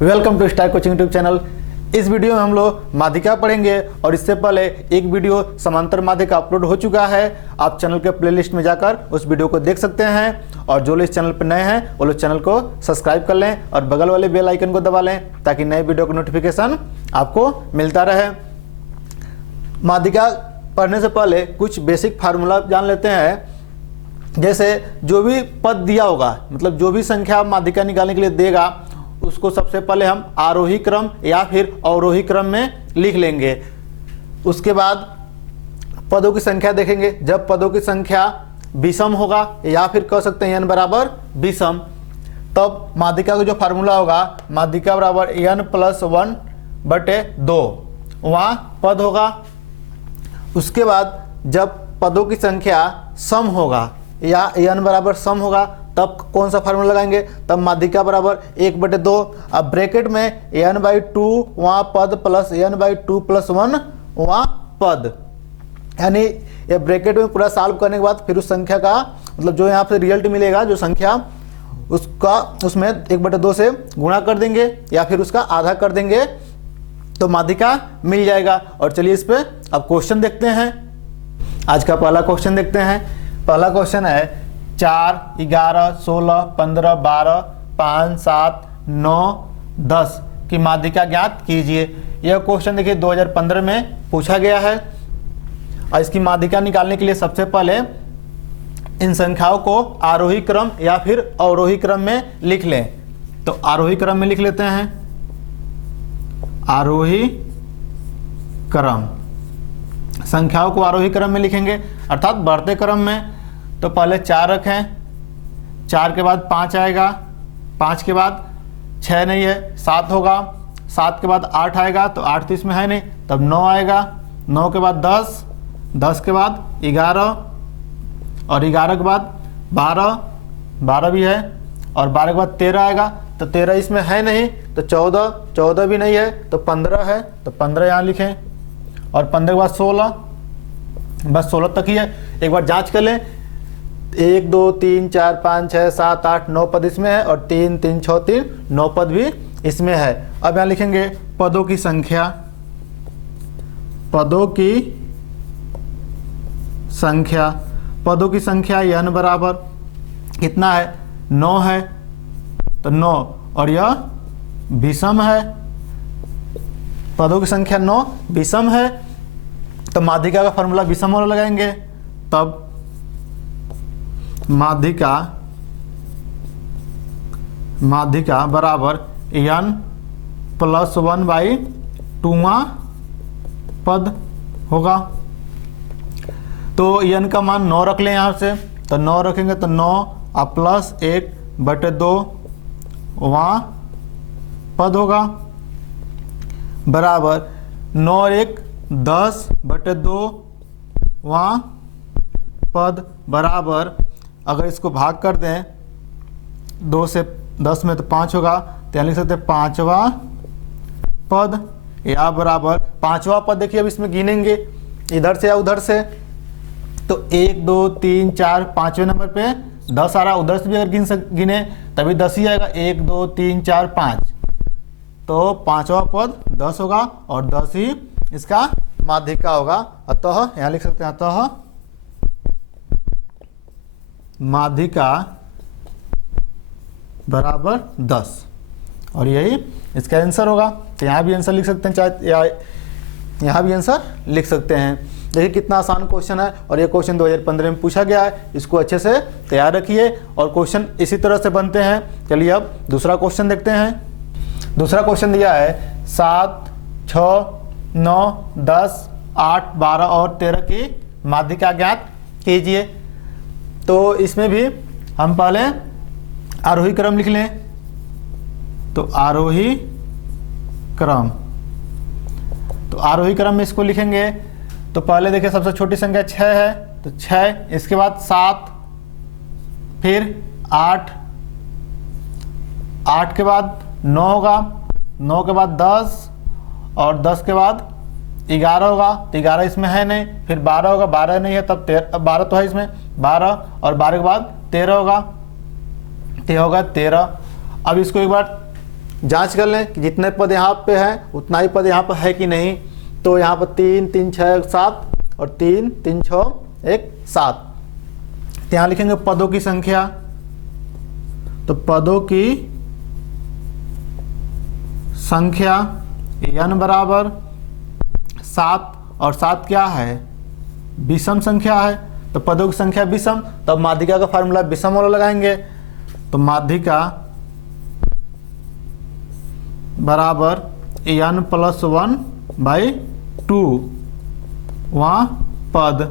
Welcome to star coaching YouTube channel. इस video में हम लोग माध्यिका पढ़ेंगे और इससे पहले एक वीडियो समांतर माध्यिका अपलोड हो चुका है। आप चैनल के प्लेलिस्ट में जाकर उस वीडियो को देख सकते हैं और जो लोग इस चैनल पर नए हैं वो लोग चैनल को सब्सक्राइब कर लें और बगल वाले बेल आइकन को दबा लें ताकि नए वीडियो का नोटिफिकेशन आपको मिलता रहे। माध्यिका पढ़ने से पहले कुछ बेसिक फार्मूला जान लेते हैं। जैसे जो भी पद दिया होगा, मतलब जो भी संख्या माध्यिका निकालने के लिए देगा, उसको सबसे पहले हम आरोही क्रम या फिर अवरोही क्रम में लिख लेंगे। उसके बाद पदों की संख्या देखेंगे। जब पदों की संख्या विषम होगा या फिर कह सकते हैं n बराबर विषम, तब माध्यिका का जो फार्मूला होगा माध्यिका बराबर n+1/2 वहाँ पद होगा। उसके बाद जब पदों की संख्या सम होगा या n बराबर सम होगा तब कौन सा फार्मूला लगाएंगे, तब माध्यिका बराबर 1/2। अब ब्रैकेट में n/2 वहाँ पद प्लस n/2+1 वहाँ पद, यानी ये ब्रैकेट में पूरा सॉल्व करने के बाद फिर उस संख्या का मतलब जो यहाँ पे रिजल्ट मिलेगा जो संख्या उसका उसमें 1/2 से गुणा कर देंगे या फिर उसका आधा कर देंगे तो माध्यिका मिल जाएगा। और चलिए इस पे अब क्वेश्चन देखते हैं। आज का पहला क्वेश्चन देखते हैं। पहला क्वेश्चन है 4, 11, 16, 15, 12, 5, 7, 9, 10 की माध्यिका ज्ञात कीजिए। यह क्वेश्चन देखिए 2015 में पूछा गया है और इसकी माध्यिका निकालने के लिए सबसे पहले इन संख्याओं को आरोही क्रम या फिर अवरोही क्रम में लिख लें। तो आरोही क्रम में लिख लेते हैं। आरोही क्रम, संख्याओं को आरोही क्रम में लिखेंगे अर्थात बढ़ते क्रम में। तो पहले 4 रखें, 4 के बाद 5 आएगा, 5 के बाद 6 नहीं है 7 होगा, 7 के बाद 8 आएगा तो 8 तो इसमें है नहीं, तब 9 आएगा, 9 के बाद 10, 10 के बाद 11 और 11 के बाद 12, 12 भी है और 12 के बाद 13 आएगा तो 13 इसमें है नहीं तो 14, 14 भी नहीं है तो 15 है तो 15 यहाँ लिखें और 15 के बाद 16, बस 16 तक ही है। एक बार जांच कर लें, 1 2 3 4 5 6 7 8 9 पद इसमें है और 3 3 6 3 9 पद भी इसमें है। अब यहाँ लिखेंगे पदों की संख्या, पदों की संख्या, पदों की संख्या n बराबर कितना है 9 है तो 9 और यह विषम है। पदों की संख्या 9 विषम है तो माध्यिका का फॉर्मूला विषम वाला लगाएंगे। तब माध्यिका बराबर n+1/2 पद होगा। तो n का मान 9 रख लें यहाँ से, तो 9 रखेंगे तो 9 प्लस 1/2 वहाँ पद होगा बराबर 9 और 1 10/2 वहाँ पद बराबर, अगर इसको भाग कर दें 2 से 10 में तो 5 होगा तो यहाँ लिख सकते हैं 5वां पद या बराबर 5वां पद। देखिए अब इसमें गिनेंगे इधर से या उधर से तो 1 2 3 4 5वें नंबर पे 10 आ रहा, उधर से भी अगर गिने तभी 10 ही आएगा। 1 2 3 4 5 तो 5वां पद 10 होगा और 10 ही इसका माध्यिका होगा। अतः यहाँ लिख सकते हैं अतः माध्यिका बराबर 10 और यही इसका आंसर होगा। तो यहाँ भी आंसर लिख सकते हैं, चाहे यहाँ भी आंसर लिख सकते हैं। देखिए कितना आसान क्वेश्चन है और ये क्वेश्चन 2015 में पूछा गया है। इसको अच्छे से तैयार रखिए और क्वेश्चन इसी तरह से बनते हैं। चलिए अब दूसरा क्वेश्चन देखते हैं। दूसरा क्वेश्चन दिया है 7, 6, 9, 10, 8, 12 और 13 की माध्यिका ज्ञात कीजिए। तो इसमें भी हम पहले आरोही क्रम लिख लें। तो आरोही क्रम, तो आरोही क्रम में इसको लिखेंगे तो पहले देखिए सबसे छोटी संख्या 6 है तो 6, इसके बाद 7, फिर 8, 8 के बाद 9 होगा, 9 के बाद 10 और 10 के बाद 11 होगा तो 11 इसमें है नहीं, फिर 12 होगा, 12 नहीं है तब 12 तो है इसमें 12 और 12 के बाद 13 होगा, तो होगा 13। अब इसको एक बार जांच कर लें कि जितने पद यहाँ पे हैं उतना ही पद यहाँ पर है कि नहीं। तो यहाँ पर 3 3 6 7 और 3 3 6 1 7। तो यहाँ लिखेंगे पदों की संख्या, तो पदों की संख्या n बराबर 7 और 7 क्या है, विषम संख्या है। तो पदों की संख्या विषम, तब माध्यिका का फार्मूला विषम वाला लगाएंगे। तो माध्यिका बराबर n + 1/2 वहाँ पद।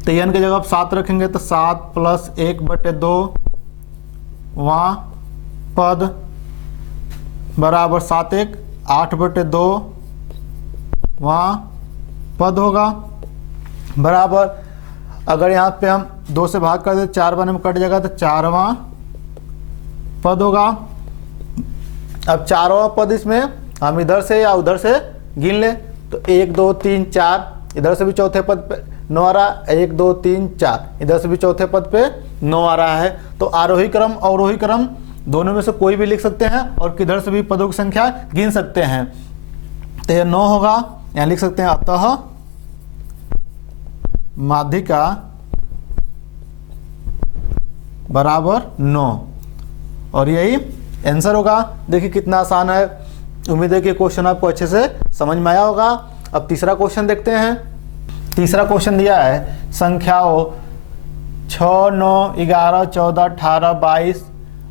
तो n की जगह आप 7 रखेंगे तो 7 + 1/2 वहाँ पद बराबर 7 1 8/2 वहाँ पद होगा। बराबर अगर यहाँ पे हम 2 से भाग कर दे 4 बार में कट जाएगा तो 4वां पद होगा। अब 4वां पद इसमें हम इधर से या उधर से गिन लें तो 1 2 3 4, इधर से भी चौथे पद पे 9 आ रहा है, 1 2 3 4, इधर से भी चौथे पद पे 9 आ रहा है। तो आरोही क्रम अवरोही क्रम दोनों में से कोई भी लिख सकते हैं और किधर से भी पदों की संख्या गिन सकते हैं। तो यह 9 होगा, यहाँ लिख सकते हैं अतः माध्यिका बराबर 9 और यही आंसर होगा। देखिए कितना आसान है। उम्मीद है कि क्वेश्चन आपको अच्छे से समझ में आया होगा। अब तीसरा क्वेश्चन देखते हैं। तीसरा क्वेश्चन दिया है संख्याओं 6 9 11 14 18 22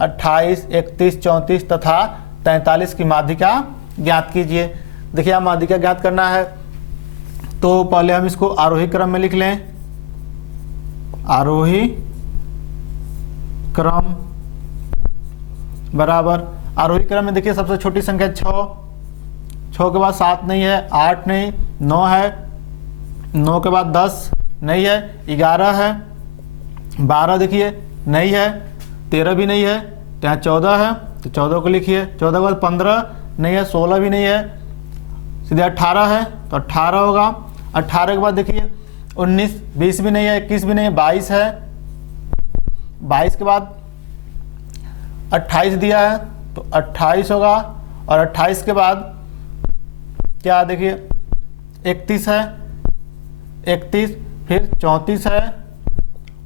28 31 34 तथा 43 की माध्यिका ज्ञात कीजिए। देखिए यहाँ माध्यिका ज्ञात करना है तो पहले हम इसको आरोही क्रम में लिख लें। आरोही क्रम बराबर आरोही क्रम में देखिए सबसे छोटी संख्या 6 के बाद 7 नहीं है, 8 नहीं, 9 है, 9 के बाद 10 नहीं है, 11 है, 12 देखिए नहीं है, 13 भी नहीं है, तो यहाँ 14 है तो 14 को लिखिए। 14 के बाद 15 नहीं है, 16 भी नहीं है, सीधे 18 है तो 18 होगा। 18 के बाद देखिए 19 20 भी नहीं है, 21 भी नहीं है, 22 है। 22 के बाद 28 दिया है तो 28 होगा और 28 के बाद क्या देखिए 31 है, 31 फिर 34 है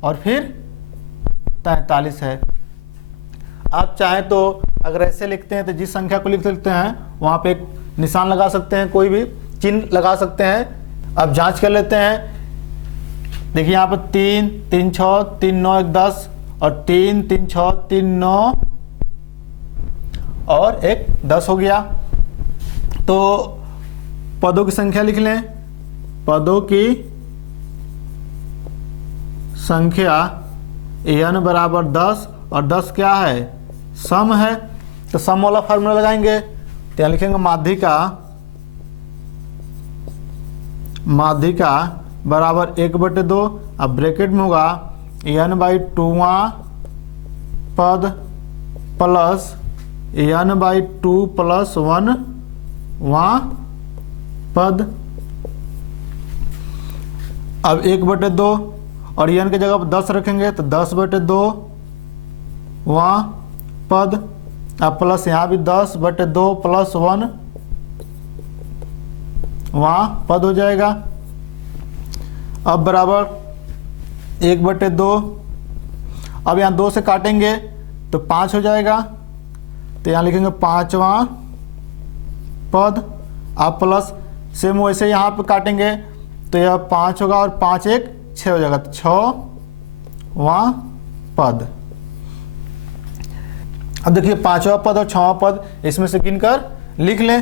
और फिर 43 है। आप चाहें तो अगर ऐसे लिखते हैं तो जिस संख्या को लिख सकते हैं वहाँ पे एक निशान लगा सकते हैं, कोई भी चिन्ह लगा सकते हैं। अब जांच कर लेते हैं। देखिए यहाँ पर 3 3 6 3 9 1 10 और 3 3 6 3 9 और 1 10 हो गया। तो पदों की संख्या लिख लें। पदों की संख्या n बराबर 10 और 10 क्या है, सम है। तो सम वाला फार्मूला लगाएंगे तो यहाँ लिखेंगे माध्यिका बराबर 1/2। अब ब्रैकेट में होगा n/2 पद प्लस n/2 + 1 वहाँ पद। अब 1/2 और n की जगह पर 10 रखेंगे तो 10/2 वहाँ पद। अब प्लस यहाँ भी 10/2 + 1 वहाँ पद हो जाएगा। अब बराबर 1/2। अब यहाँ 2 से काटेंगे तो 5 हो जाएगा तो यहाँ लिखेंगे 5वां पद। अब प्लस सेम वैसे यहाँ पे काटेंगे तो यह 5 होगा और 5 1 6 हो जाएगा तो 6वां पद। अब देखिए 5वां पद और 6वां पद इसमें से गिनकर लिख लें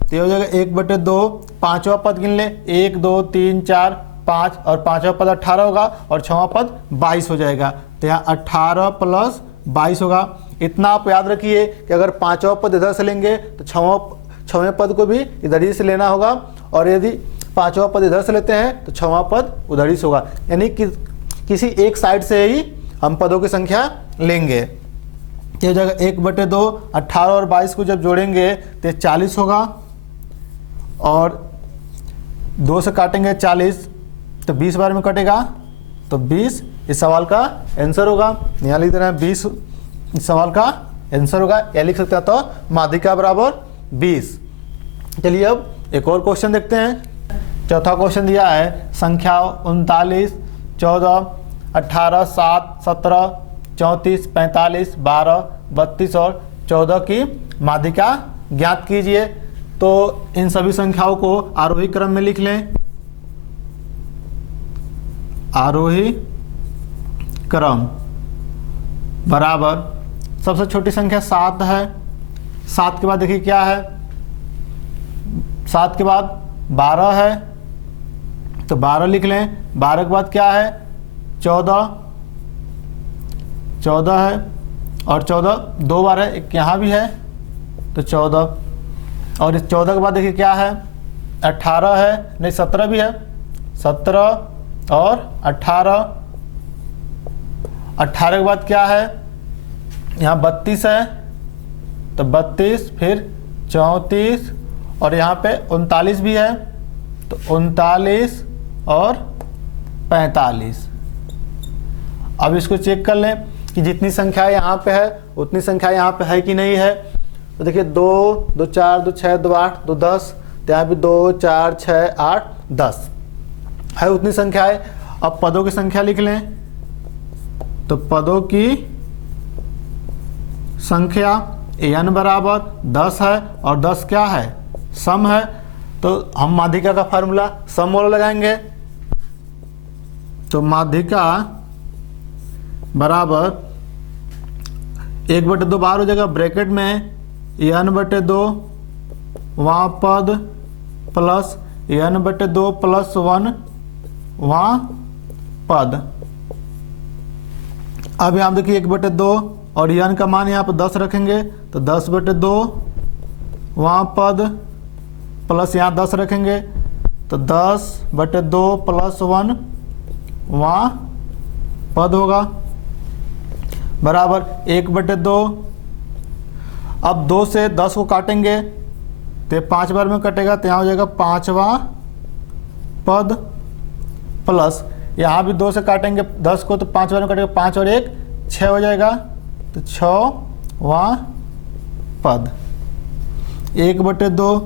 तो ये हो जाएगा 1/2। 5वां पद गिन लें 1 2 3 4 5 और 5वां पद 18 होगा और 6वां पद 22 हो जाएगा। तो यहाँ 18 + 22 होगा। इतना आप याद रखिए कि अगर 5वां पद इधर से लेंगे तो 6वें पद को भी इधर ही से लेना होगा और यदि 5वां पद इधर से लेते हैं तो 6वां पद उधर ही से होगा। यानी कि किसी एक साइड से ही हम पदों की संख्या लेंगे। ये जगह 1/2 18 और 22 को जब जोड़ेंगे तो 40 होगा और 2 से काटेंगे 40 तो 20 बार में कटेगा तो 20 इस सवाल का आंसर होगा। यहाँ लिख दे रहे हैं 20 इस सवाल का आंसर होगा, या लिख सकते हैं तो माध्यिका बराबर 20। चलिए अब एक और क्वेश्चन देखते हैं। चौथा क्वेश्चन दिया है संख्या 39, 14, 18, 7, 17, 34, 45, 12, 32 और 14 की माध्यिका ज्ञात कीजिए। तो इन सभी संख्याओं को आरोही क्रम में लिख लें। आरोही क्रम बराबर सबसे छोटी संख्या 7 है। 7 के बाद देखिए क्या है, 7 के बाद 12 है, तो 12 लिख लें। 12 के बाद क्या है, 14 है, और 14 दो बार है, एक यहाँ भी है तो 14, और इस 14 के बाद देखिए क्या है, 18 है, नहीं 17 भी है, 17 और 18। 18 के बाद क्या है, यहाँ 32 है तो 32, फिर 34 और यहाँ पे 39 भी है तो 39 और 45। अब इसको चेक कर लें कि जितनी संख्या यहाँ पे है उतनी संख्या यहाँ पे है कि नहीं है। तो देखिए 2, 2, 4, 2, 6, 2, 8, 2, 10, तो यहाँ भी 2, 4, 6, 8, 10 है, उतनी संख्या है। अब पदों की संख्या लिख लें। तो पदों की संख्या n बराबर 10 है, और 10 क्या है, सम है। तो हम माध्यिका का फार्मूला सम वाला लगाएंगे। तो माध्यिका बराबर 1/2 बाहर हो जाएगा, ब्रैकेट में n/2 वहाँ पद प्लस n/2 प्लस 1 वहाँ पद। अब यहाँ देखिए 1/2 और n का मान यहाँ पर 10 रखेंगे तो 10/2 वहाँ पद प्लस यहाँ 10 रखेंगे तो 10/2 प्लस 1 वहाँ पद होगा बराबर 1/2। अब 2 से 10 को काटेंगे तो 5 बार में कटेगा तो यहाँ हो जाएगा 5वां पद, प्लस यहाँ भी 2 से काटेंगे 10 को तो 5 बार में कटेगा, 5 और 1 6 हो जाएगा तो 6वां पद। 1/2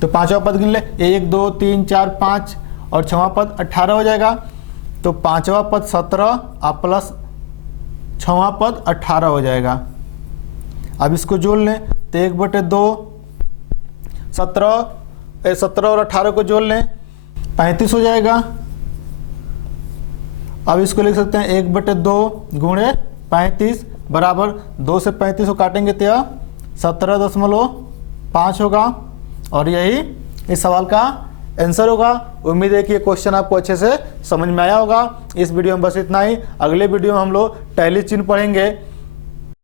तो 5वां पद गिन ले, 1, 2, 3, 4, 5 और 6वां पद 18 हो जाएगा। तो 5वां पद 17 और प्लस 6वां पद 18 हो जाएगा। अब इसको जोड़ लें तो 1/2 17 और 18 को जोड़ लें 35 हो जाएगा। अब इसको लिख सकते हैं 1/2 गुणे 35 बराबर 2 से 35 को काटेंगे तो 17.5 होगा, और यही इस सवाल का आंसर होगा। उम्मीद है कि ये क्वेश्चन आपको अच्छे से समझ में आया होगा। इस वीडियो में बस इतना ही। अगले वीडियो में हम लोग टैली चिन्ह पढ़ेंगे।